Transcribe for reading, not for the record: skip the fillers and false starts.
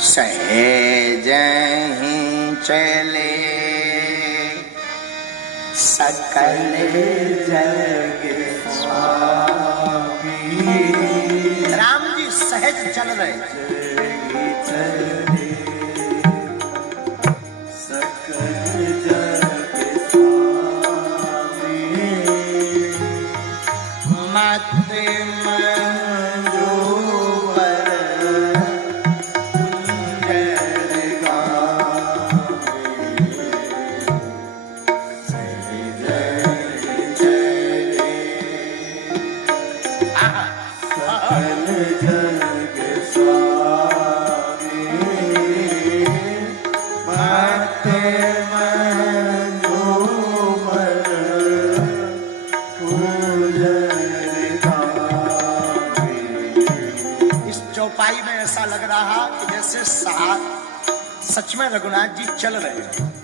सहज ही चले सकल जग स्वामी। राम जी सहज चल रहे, सकल जग स्वामी। मत चौपाई में ऐसा लग रहा कि जैसे सच में रघुनाथ जी चल रहे हैं।